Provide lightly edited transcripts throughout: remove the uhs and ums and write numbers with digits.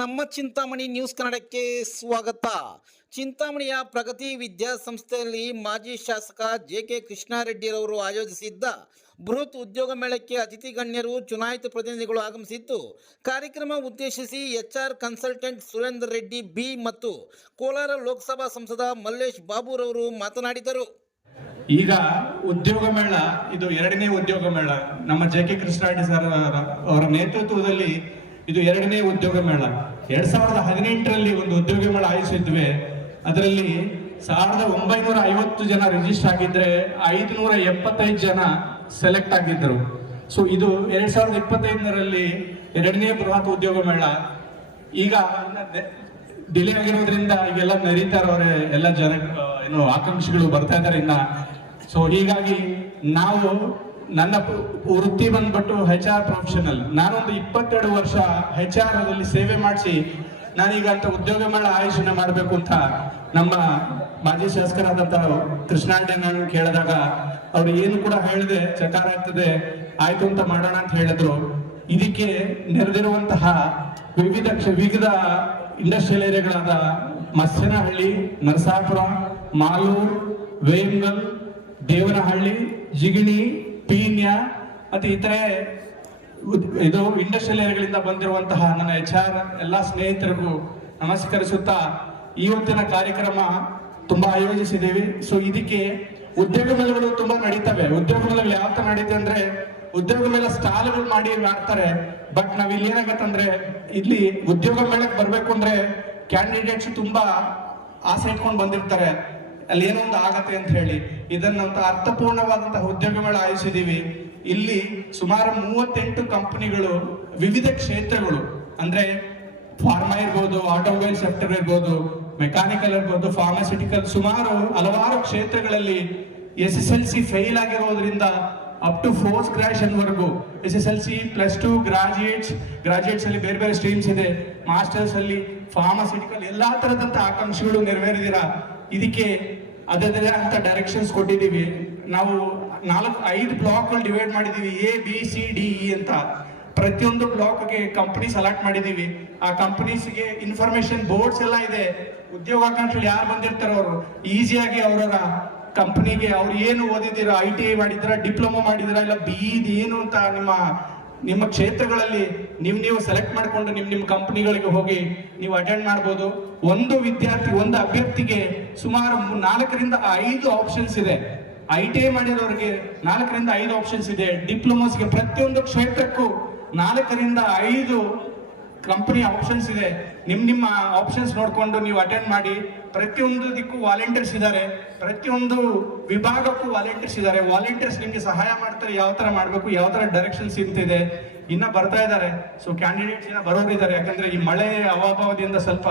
ನಮ್ಮ ಚಿಂತಾಮಣಿ ನ್ಯೂಸ್ ಕನ್ನಡಕ್ಕೆ ಸ್ವಾಗತ. ಚಿಂತಾಮಣಿಯ ಪ್ರಗತಿ ವಿದ್ಯಾಸಂಸ್ಥೆಯಲ್ಲಿ ಮಾಜಿ ಶಾಸಕ ಜೆ.ಕೆ. ಕೃಷ್ಣಾರೆಡ್ಡಿರವರು ಆಯೋಜಿಸಿದ್ದ ಬೃಹತ್ ಉದ್ಯೋಗ ಮೇಳಕ್ಕೆ ಅತಿಥಿ ಗಣ್ಯರು, ಚುನಾಯಿತ ಪ್ರತಿನಿಧಿಗಳು ಆಗಮಿಸಿದ್ದು, ಕಾರ್ಯಕ್ರಮ ಉದ್ದೇಶಿಸಿ HR consultant Surender Reddy B ಮತ್ತು ಕೋಲಾರ ಲೋಕಸಭಾ ಸಂಸದ ಮಲ್ಲೇಶ್ ಬಾಬುರವರು ಮಾತನಾಡಿದರು. ಈಗ ಉದ್ಯೋಗ ಮೇಳ ಇದು ಎರಡನೇ ಉದ್ಯೋಗ ಮೇಳ. ನಮ್ಮ ಜೆ.ಕೆ. ಕೃಷ್ಣಾರೆಡ್ಡಿ ಸರ್ ಅವರ ನೇತೃತ್ವದಲ್ಲಿ ಇದು ಎರಡನೇ ಉದ್ಯೋಗ ಮೇಳ. 2018ರಲ್ಲಿ ಒಂದು ಉದ್ಯೋಗ ಮೇಳ ಆಯೋಜಿಸಿದ್ವಿ. ಅದರಲ್ಲಿ 1950 ಜನ ರಿಜಿಸ್ಟರ್ ಆಗಿದ್ರೆ 575 ಜನ ಸೆಲೆಕ್ಟ್ ಆಗಿದ್ದರು. ಸೊ ಇದು 2025ರಲ್ಲಿ ಎರಡನೇ ಬೃಹತ್ ಉದ್ಯೋಗ ಮೇಳ. ಈಗ ಡಿಲೇ ಆಗಿರೋದ್ರಿಂದ ಈಗೆಲ್ಲ ನಡೀತಾರವ್ರೆ, ಎಲ್ಲ ಜನ ಏನು ಆಕಾಂಕ್ಷಿಗಳು ಬರ್ತಾ ಇದ್ದಾರೆ ಇನ್ನ. ಸೊ ಹೀಗಾಗಿ ನಾವು ನನ್ನ ವೃತ್ತಿ ಬಂದ್ಬಿಟ್ಟು HR ಪ್ರೊಫೆಷನಲ್. ನಾನೊಂದು 22 ವರ್ಷ HR ಅಲ್ಲಿ ಸೇವೆ ಮಾಡಿಸಿ ನಾನೀಗ ಅಂತ ಉದ್ಯೋಗ ಮೇಳ ಆಯೋಜನೆ ಮಾಡಬೇಕು ಅಂತ ನಮ್ಮ ಮಾಜಿ ಶಾಸಕರಾದಂತ ಕೃಷ್ಣಾರೆಡ್ಡಿ ಕೇಳಿದಾಗ ಅವ್ರು ಏನು ಕೂಡ ಹೇಳಿದೆ, ಚಕಾರ ಆಗ್ತದೆ, ಆಯ್ತು ಅಂತ ಮಾಡೋಣ ಅಂತ ಹೇಳಿದ್ರು. ಇದಕ್ಕೆ ನೆರೆದಿರುವಂತಹ ವಿವಿಧ ಇಂಡಸ್ಟ್ರಿಯಲ್ ಏರಿಯಾಗಳಾದ ಮಸ್ಸನಹಳ್ಳಿ, ನರಸಾಪುರ, ಮಾಲೂರು, ವೇಮಗಲ್, ದೇವನಹಳ್ಳಿ, ಜಿಗಣಿ, ಪೀಣ್ಯ ಮತ್ತು ಇತರೆ ಇದು ಇಂಡಸ್ಟ್ರಿಯಲ್ ಏರಿಯಾಗಳಿಂದ ಬಂದಿರುವಂತಹ ನನ್ನ HR ಎಲ್ಲ ಸ್ನೇಹಿತರಿಗೂ ನಮಸ್ಕರಿಸುತ್ತಾ ಇವತ್ತಿನ ಕಾರ್ಯಕ್ರಮ ತುಂಬಾ ಆಯೋಜಿಸಿದ್ದೀವಿ. ಸೊ ಇದಕ್ಕೆ ಉದ್ಯೋಗ ಮೇಳಗಳು ತುಂಬಾ ನಡೀತವೆ. ಉದ್ಯೋಗ ಮೇಳಗಳು ಯಾವ ತರ ನಡೀತೆ ಅಂದ್ರೆ, ಉದ್ಯೋಗ ಮೇಳ ಸ್ಟಾಲ್ಗಳು ಮಾಡಿ ಮಾಡ್ತಾರೆ. ಬಟ್ ನಾವ್ ಇಲ್ಲಿ ಏನಾಗತ್ತಂದ್ರೆ, ಇಲ್ಲಿ ಉದ್ಯೋಗ ಮೇಳಕ್ಕೆ ಬರ್ಬೇಕು ಅಂದ್ರೆ ಕ್ಯಾಂಡಿಡೇಟ್ಸ್ ತುಂಬಾ ಆಸೆ ಇಟ್ಕೊಂಡು ಬಂದಿರ್ತಾರೆ, ಅಲ್ಲಿ ಏನೋ ಒಂದು ಆಗತ್ತೆ ಅಂತ ಹೇಳಿ. ಇದನ್ನಂತ ಅರ್ಥಪೂರ್ಣವಾದಂತಹ ಉದ್ಯೋಗ ಮೇಳ ಆಯೋಜಿಸಿದೀವಿ. ಇಲ್ಲಿ ಸುಮಾರು 38 ಕಂಪನಿಗಳು, ವಿವಿಧ ಕ್ಷೇತ್ರಗಳು ಅಂದ್ರೆ ಫಾರ್ಮಾ ಇರ್ಬೋದು, ಆಟೋಮೊಬೈಲ್ ಸೆಕ್ಟರ್ ಇರ್ಬೋದು, ಮೆಕ್ಯಾನಿಕಲ್ ಇರ್ಬೋದು, ಫಾರ್ಮಾಸ್ಯೂಟಿಕಲ್, ಸುಮಾರು ಹಲವಾರು ಕ್ಷೇತ್ರಗಳಲ್ಲಿ SSLC ಫೇಲ್ ಆಗಿರೋದ್ರಿಂದ ಅಪ್ ಟು ಪೋಸ್ಟ್ ಗ್ರಾಜುಯೇಷನ್ ವರೆಗೂ, SSLC +2 ಗ್ರಾಜುಯೇಟ್ಸ್ ಅಲ್ಲಿ ಬೇರೆ ಬೇರೆ ಸ್ಟ್ರೀಮ್ಸ್ ಇದೆ, ಮಾಸ್ಟರ್ಸ್ ಅಲ್ಲಿ ಫಾರ್ಮಾಸ್ಯೂಟಿಕಲ್, ಎಲ್ಲಾ ತರದಂತ ಆಕಾಂಕ್ಷೆಗಳು ನೆರವೇರಿದಿರ. ಇದಕ್ಕೆ ಅದೇ ಅಂತ ಡೈರೆಕ್ಷನ್ಸ್ ಕೊಟ್ಟಿದ್ದೀವಿ. ನಾವು 5 ಬ್ಲಾಕ್ಗಳು ಡಿವೈಡ್ ಮಾಡಿದೀವಿ, ABCDE ಅಂತ. ಪ್ರತಿಯೊಂದು ಬ್ಲಾಕ್ಗೆ ಕಂಪನಿ ಸೆಲೆಕ್ಟ್ ಮಾಡಿದೀವಿ. ಆ ಕಂಪನೀಸ್ಗೆ ಇನ್ಫಾರ್ಮೇಶನ್ ಬೋರ್ಡ್ಸ್ ಎಲ್ಲ ಇದೆ. ಉದ್ಯೋಗಾಕಾಂಕ್ಷಿ ಯಾರು ಬಂದಿರ್ತಾರೋ ಅವರು ಈಸಿಯಾಗಿ ಅವರ ಕಂಪನಿಗೆ ಅವ್ರು ಏನು ಓದಿದ್ದೀರಾ, ITI ಮಾಡಿದ್ರ, ಡಿಪ್ಲೊಮಾ ಮಾಡಿದ್ರ, ಇಲ್ಲ BE ಏನು ಅಂತ ನಿಮ್ಮ ಕ್ಷೇತ್ರಗಳಲ್ಲಿ ನೀವು ಸೆಲೆಕ್ಟ್ ಮಾಡಿಕೊಂಡು ನಿಮ್ಮ ಕಂಪನಿಗಳಿಗೆ ಹೋಗಿ ನೀವು ಅಟೆಂಡ್ ಮಾಡ್ಬೋದು. ಒಂದು ಅಭ್ಯರ್ಥಿಗೆ ಸುಮಾರು 4 ರಿಂದ 5 ಆಪ್ಷನ್ಸ್ ಇದೆ. ITI ಮಾಡಿರೋರಿಗೆ 4 ರಿಂದ 5 ಆಪ್ಷನ್ಸ್ ಇದೆ. ಡಿಪ್ಲೊಮಾಸ್ಗೆ ಪ್ರತಿಯೊಂದು ಕ್ಷೇತ್ರಕ್ಕೂ 4 ರಿಂದ 5 ಕಂಪನಿ ಆಪ್ಷನ್ಸ್ ಇದೆ. ನಿಮ್ಮ ಆಪ್ಷನ್ಸ್ ನೋಡ್ಕೊಂಡು ನೀವು ಅಟೆಂಡ್ ಮಾಡಿ. ಪ್ರತಿಯೊಂದಕ್ಕೂ ವಾಲಂಟಿಯರ್ಸ್ ಇದ್ದಾರೆ, ಪ್ರತಿಯೊಂದು ವಿಭಾಗಕ್ಕೂ ವಾಲಂಟಿಯರ್ಸ್ ಇದ್ದಾರೆ. ವಾಲಂಟಿಯರ್ಸ್ ನಿಮ್ಗೆ ಸಹಾಯ ಮಾಡ್ತಾರೆ, ಯಾವ ತರ ಮಾಡ್ಬೇಕು, ಯಾವ ತರ ಡೈರೆಕ್ಷನ್ಸ್ ಇರ್ತಿದೆ. ಇನ್ನ ಬರ್ತಾ ಇದ್ದಾರೆ. ಸೊ ಕ್ಯಾಂಡಿಡೇಟ್ಸ್ ಇನ್ನ ಬರೋರಿದ್ದಾರೆ. ಯಾಕಂದ್ರೆ ಈ ಮಳೆ ಅಭಾವದಿಂದ ಸ್ವಲ್ಪ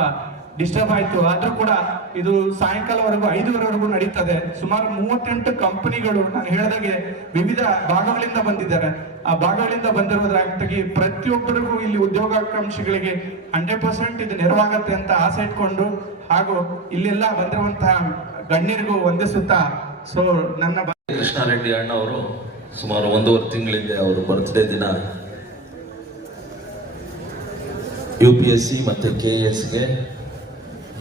ಡಿಸ್ಟರ್ಬ್ ಆಯ್ತು. ಆದ್ರೂ ಕೂಡ ಇದು ಸಾಯಂಕಾಲವರೆಗೂ 5 ನಡೀತದೆ. ಸುಮಾರು 38 ಕಂಪನಿಗಳು ನಾನು ಹೇಳಿದಾಗೆ ವಿವಿಧ ಭಾಗಗಳಿಂದ ಬಂದಿದ್ದಾರೆ. ಆ ಭಾಗಗಳಿಂದ ಬಂದಿರೋದ್ರಾಗಿ ಪ್ರತಿಯೊಬ್ಬರಿಗೂ ಇಲ್ಲಿ ಉದ್ಯೋಗಾಕಾಂಕ್ಷಿಗಳಿಗೆ 100% ಇದು ನೆರವಾಗತ್ತೆ ಅಂತ ಆಸೆ ಇಟ್ಕೊಂಡು, ಹಾಗೂ ಇಲ್ಲೆಲ್ಲ ಬಂದಿರುವಂತಹ ಗಣ್ಯರಿಗೂ ವಂದಿಸುತ್ತಾ, ಸೊ ನನ್ನ ಕೃಷ್ಣಾರೆಡ್ಡಿ ಅಣ್ಣ ಅವರು ಸುಮಾರು 1.5 ತಿಂಗಳಿಂದ ಅವರು ಬರ್ತ್ಡೇ ದಿನ UPSC ಮತ್ತು KSಗೆ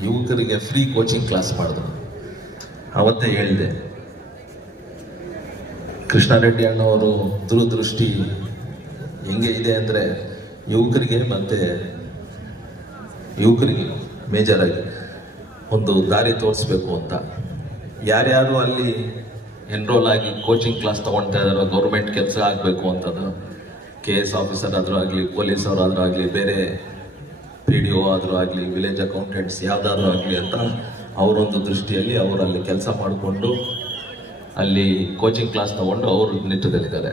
ಯುವಕರಿಗೆ ಫ್ರೀ ಕೋಚಿಂಗ್ ಕ್ಲಾಸ್ ಮಾಡಿದ್ರು. ಅವತ್ತೇ ಹೇಳಿದೆ, ಕೃಷ್ಣಾರೆಡ್ಡಿ ಅಣ್ಣವರು ದೂರದೃಷ್ಟಿ ಹೆಂಗೆ ಇದೆ ಅಂದರೆ, ಯುವಕರಿಗೆ ಮೇಜರ್ ಆಗಿ ಒಂದು ದಾರಿ ತೋರಿಸ್ಬೇಕು ಅಂತ. ಯಾರ್ಯಾರು ಅಲ್ಲಿ ಎನ್ರೋಲ್ ಆಗಿ ಕೋಚಿಂಗ್ ಕ್ಲಾಸ್ ತೊಗೊಳ್ತಾ ಇದ್ದಾರೋ, ಗೌರ್ಮೆಂಟ್ ಕೆಲಸ ಆಗಬೇಕು ಅಂತದ್ದು, KS ಆಫೀಸರ್ ಆದರೂ ಆಗಲಿ, ಪೊಲೀಸ್ ಅವರಾದರೂ ಆಗಲಿ, ಬೇರೆ PDO ಆದರೂ ಆಗಲಿ, ವಿಲೇಜ್ ಅಕೌಂಟೆಂಟ್ಸ್ ಯಾವುದಾದ್ರೂ ಆಗಲಿ ಅಂತ ಅವರೊಂದು ದೃಷ್ಟಿಯಲ್ಲಿ ಅವರಲ್ಲಿ ಕೆಲಸ ಮಾಡಿಕೊಂಡು ಅಲ್ಲಿ ಕೋಚಿಂಗ್ ಕ್ಲಾಸ್ ತಗೊಂಡು ಅವರು ನಿಂತುಕೊಂಡಿದ್ದಾರೆ.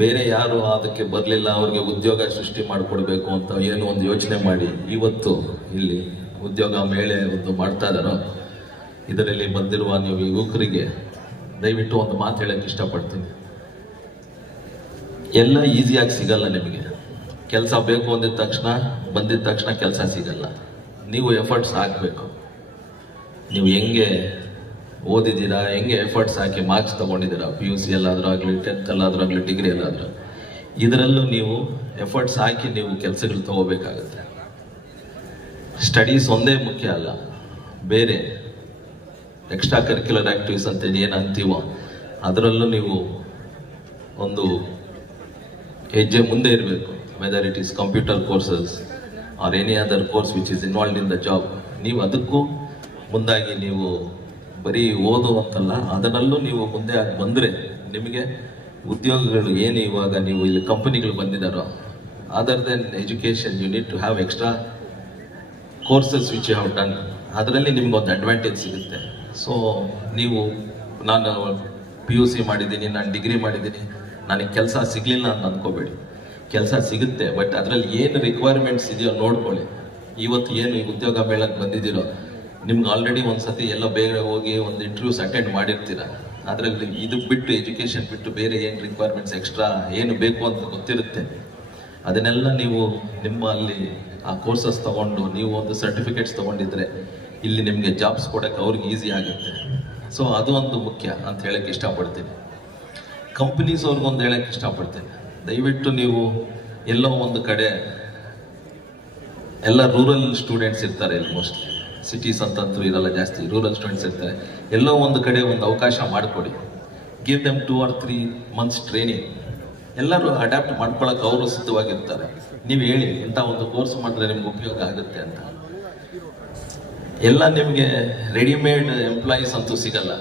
ಬೇರೆ ಯಾರು ಅದಕ್ಕೆ ಬರಲಿಲ್ಲ, ಅವ್ರಿಗೆ ಉದ್ಯೋಗ ಸೃಷ್ಟಿ ಮಾಡಿಕೊಡ್ಬೇಕು ಅಂತ ಏನೋ ಒಂದು ಯೋಚನೆ ಮಾಡಿ ಇವತ್ತು ಇಲ್ಲಿ ಉದ್ಯೋಗ ಮೇಳೆ ಒಂದು ಮಾಡ್ತಾ ಇದ್ದಾರೋ, ಇದರಲ್ಲಿ ಬಂದಿರುವ ನೀವು ಯುವಕರಿಗೆ ದಯವಿಟ್ಟು ಒಂದು ಮಾತು ಹೇಳಕ್ಕೆ ಇಷ್ಟಪಡ್ತೀನಿ. ಎಲ್ಲ ಈಸಿಯಾಗಿ ಸಿಗಲ್ಲ. ನಿಮಗೆ ಕೆಲಸ ಬೇಕು ಬಂದಿದ ತಕ್ಷಣ ಕೆಲಸ ಸಿಗಲ್ಲ. ನೀವು ಎಫರ್ಟ್ಸ್ ಹಾಕಬೇಕು. ನೀವು ಹೆಂಗೆ ಓದಿದ್ದೀರಾ, ಹೆಂಗೆ ಎಫರ್ಟ್ಸ್ ಹಾಕಿ ಮಾರ್ಕ್ಸ್ ತೊಗೊಂಡಿದ್ದೀರಾ, PUC ಎಲ್ಲಾದರೂ ಆಗಲಿ, 10th ಅಲ್ಲಾದರೂ ಆಗಲಿ, ಡಿಗ್ರಿ ಎಲ್ಲಾದರೂ, ಇದರಲ್ಲೂ ನೀವು ಎಫರ್ಟ್ಸ್ ಹಾಕಿ ನೀವು ಕೆಲಸಗಳು ತಗೋಬೇಕಾಗುತ್ತೆ. ಸ್ಟಡೀಸ್ ಒಂದೇ ಮುಖ್ಯ ಅಲ್ಲ, ಬೇರೆ ಎಕ್ಸ್ಟ್ರಾ ಕರಿಕ್ಯುಲರ್ ಆಕ್ಟಿವಿಟೀಸ್ ಅಂತ ಏನು ಅಂತೀವೋ ಅದರಲ್ಲೂ ನೀವು ಒಂದು ಹೆಜ್ಜೆ ಮುಂದೆ ಇರಬೇಕು. Whether it is computer courses R any other course which is involved in the job, ನೀವು ಅದಕ್ಕೂ ಮುಂದಾಗಿ ನೀವು ಬರೀ ಓದು ಅಂತಲ್ಲ, ಅದರಲ್ಲೂ ನೀವು ಮುಂದೆ ಆಗಿ ಬಂದರೆ ನಿಮಗೆ ಉದ್ಯೋಗಗಳು ಏನು ಇವಾಗ ನೀವು ಇಲ್ಲಿ ಕಂಪನಿಗಳು ಬಂದಿದ್ದಾರೋ, other then education you need to have extra courses which you have done, ಅದರಲ್ಲಿ ನಿಮ್ಗೊಂದು ಅಡ್ವಾಂಟೇಜ್ ಸಿಗುತ್ತೆ. ಸೊ ನೀವು ನಾನು PUC ಮಾಡಿದ್ದೀನಿ, ನಾನು ಡಿಗ್ರಿ ಮಾಡಿದ್ದೀನಿ, ನನಗೆ ಕೆಲಸ ಸಿಗಲಿಲ್ಲ ಅಂತ ಅಂದ್ಕೋಬೇಡಿ. ಕೆಲಸ ಸಿಗುತ್ತೆ, ಬಟ್ ಅದರಲ್ಲಿ ಏನು ರಿಕ್ವೈರ್ಮೆಂಟ್ಸ್ ಇದೆಯೋ ನೋಡ್ಕೊಳ್ಳಿ. ಇವತ್ತು ಏನು ಈ ಉದ್ಯೋಗ ಮೇಳಕ್ಕೆ ಬಂದಿದ್ದೀರೋ ನಿಮ್ಗೆ ಆಲ್ರೆಡಿ ಒಂದು ಸತಿ ಎಲ್ಲ ಬೇಗ ಹೋಗಿ ಒಂದು ಇಂಟರ್ವ್ಯೂಸ್ ಅಟೆಂಡ್ ಮಾಡಿರ್ತೀರ. ಅದರಲ್ಲಿ ಇದು ಬಿಟ್ಟು ಎಜುಕೇಷನ್ ಬಿಟ್ಟು ಬೇರೆ ಏನು ರಿಕ್ವೈರ್ಮೆಂಟ್ಸ್ ಎಕ್ಸ್ಟ್ರಾ ಏನು ಬೇಕು ಅಂತ ಗೊತ್ತಿರುತ್ತೆ. ಅದನ್ನೆಲ್ಲ ನೀವು ನಿಮ್ಮಲ್ಲಿ ಆ ಕೋರ್ಸಸ್ ತೊಗೊಂಡು ನೀವು ಒಂದು ಸರ್ಟಿಫಿಕೇಟ್ಸ್ ತೊಗೊಂಡಿದ್ರೆ ಇಲ್ಲಿ ನಿಮಗೆ ಜಾಬ್ಸ್ ಕೊಡೋಕ್ಕೆ ಅವ್ರಿಗೆ ಈಸಿ ಆಗುತ್ತೆ. ಸೊ ಅದು ಒಂದು ಮುಖ್ಯ ಅಂತ ಹೇಳಕ್ಕೆ ಇಷ್ಟಪಡ್ತೀನಿ. ಕಂಪನೀಸ್ ಅವ್ರಿಗೊಂದು ಹೇಳಕ್ಕೆ ಇಷ್ಟಪಡ್ತೀನಿ, ದಯವಿಟ್ಟು ನೀವು ಎಲ್ಲೋ ಒಂದು ಕಡೆ ಎಲ್ಲ ರೂರಲ್ ಸ್ಟೂಡೆಂಟ್ಸ್ ಇರ್ತಾರೆ, ಇಲ್ಲಿ ಮೋಸ್ಟ್ಲಿ ಸಿಟೀಸ್ ಅಂತಂತೂ ಇರಲ್ಲ ಜಾಸ್ತಿ, ರೂರಲ್ ಸ್ಟೂಡೆಂಟ್ಸ್ ಇರ್ತಾರೆ. ಎಲ್ಲೋ ಒಂದು ಕಡೆ ಒಂದು ಅವಕಾಶ ಮಾಡಿಕೊಡಿ. Give them 2 or 3 months training. ಎಲ್ಲರೂ ಅಡ್ಯಾಪ್ಟ್ ಮಾಡ್ಕೊಳ್ಳೋಕೆ ಅವರು ಸಿದ್ಧವಾಗಿರ್ತಾರೆ. ನೀವು ಹೇಳಿ ಇಂಥ ಒಂದು ಕೋರ್ಸ್ ಮಾಡಿದ್ರೆ ನಿಮ್ಗೆ ಉಪಯೋಗ ಆಗುತ್ತೆ ಅಂತ. ಎಲ್ಲ ನಿಮಗೆ ರೆಡಿಮೇಡ್ ಎಂಪ್ಲಾಯೀಸ್ ಅಂತೂ ಸಿಗಲ್ಲ.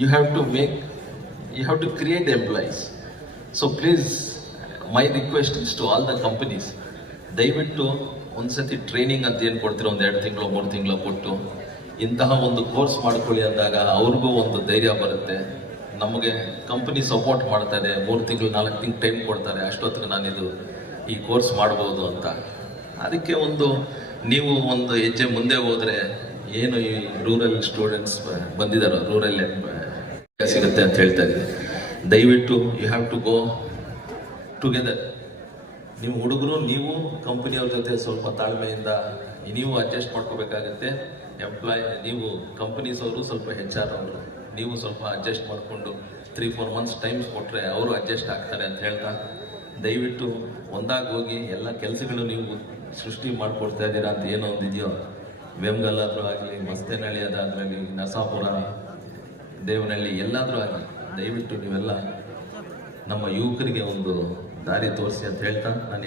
You have to create employees. So please my request is to all the companies, ದಯವಿಟ್ಟು ಒಂದ್ಸತಿ ಟ್ರೈನಿಂಗ್ ಅಂತ ಏನು ಕೊಡ್ತೀರೋ ಒಂದು 2 ತಿಂಗಳು 3 ತಿಂಗಳು ಕೊಟ್ಟು ಇಂತಹ ಒಂದು ಕೋರ್ಸ್ ಮಾಡ್ಕೊಳ್ಳಿ ಅಂದಾಗ ಅವ್ರಿಗೂ ಒಂದು ಧೈರ್ಯ ಬರುತ್ತೆ. ನಮಗೆ ಕಂಪನಿ ಸಪೋರ್ಟ್ ಮಾಡ್ತಾರೆ, 3 ತಿಂಗಳು 4 ತಿಂಗಳು ಟೈಮ್ ಕೊಡ್ತಾರೆ, ಅಷ್ಟೊತ್ತಿಗೆ ನಾನಿದು ಈ ಕೋರ್ಸ್ ಮಾಡ್ಬೋದು ಅಂತ. ಅದಕ್ಕೆ ನೀವು ಒಂದು ಹೆಜ್ಜೆ ಮುಂದೆ ಹೋದರೆ ಏನು ಈ ರೂರಲ್ ಸ್ಟೂಡೆಂಟ್ಸ್ ಬಂದಿದ್ದಾರೋ ರೂರಲ್ ಸಿಗುತ್ತೆ ಅಂತ ಹೇಳ್ತಾ ಇದ್ದೀನಿ. ದಯವಿಟ್ಟು you have to go together. ನೀವು ಹುಡುಗರು ನೀವು ಕಂಪನಿಯವ್ರ ಜೊತೆ ಸ್ವಲ್ಪ ತಾಳ್ಮೆಯಿಂದ ನೀವು ಅಡ್ಜಸ್ಟ್ ಮಾಡ್ಕೋಬೇಕಾಗತ್ತೆ. ನೀವು ಕಂಪನೀಸ್ ಅವರು ಸ್ವಲ್ಪ HR ಅವರು ನೀವು ಸ್ವಲ್ಪ ಅಡ್ಜಸ್ಟ್ ಮಾಡಿಕೊಂಡು 3-4 months ಟೈಮ್ಸ್ ಕೊಟ್ಟರೆ ಅವರು ಅಡ್ಜಸ್ಟ್ ಆಗ್ತಾರೆ ಅಂತ ಹೇಳ್ತಾ, ದಯವಿಟ್ಟು ಒಂದಾಗಿ ಹೋಗಿ ಎಲ್ಲ ಕೆಲಸಗಳು ನೀವು ಸೃಷ್ಟಿ ಮಾಡಿಕೊಡ್ತಾ ಇದ್ದೀರಾ ಅಂತ ಏನೋ ಒಂದಿದೆಯೋ, ವೇಮಗಲ್ಲಾದರೂ ಆಗಲಿ, ಮಸ್ತೇನಹಳ್ಳಿ ಅದಾದ್ರಲ್ಲಿ, ನರಸಾಪುರ, ದೇವನಹಳ್ಳಿ ಎಲ್ಲಾದರೂ ಆಗಲಿ, ದಯವಿಟ್ಟು ನೀವೆಲ್ಲ ನಮ್ಮ ಯುವಕರಿಗೆ ಒಂದು ದಾರಿ ತೋರಿಸಿ ಅಂತ ಹೇಳ್ತಾ ನಾನು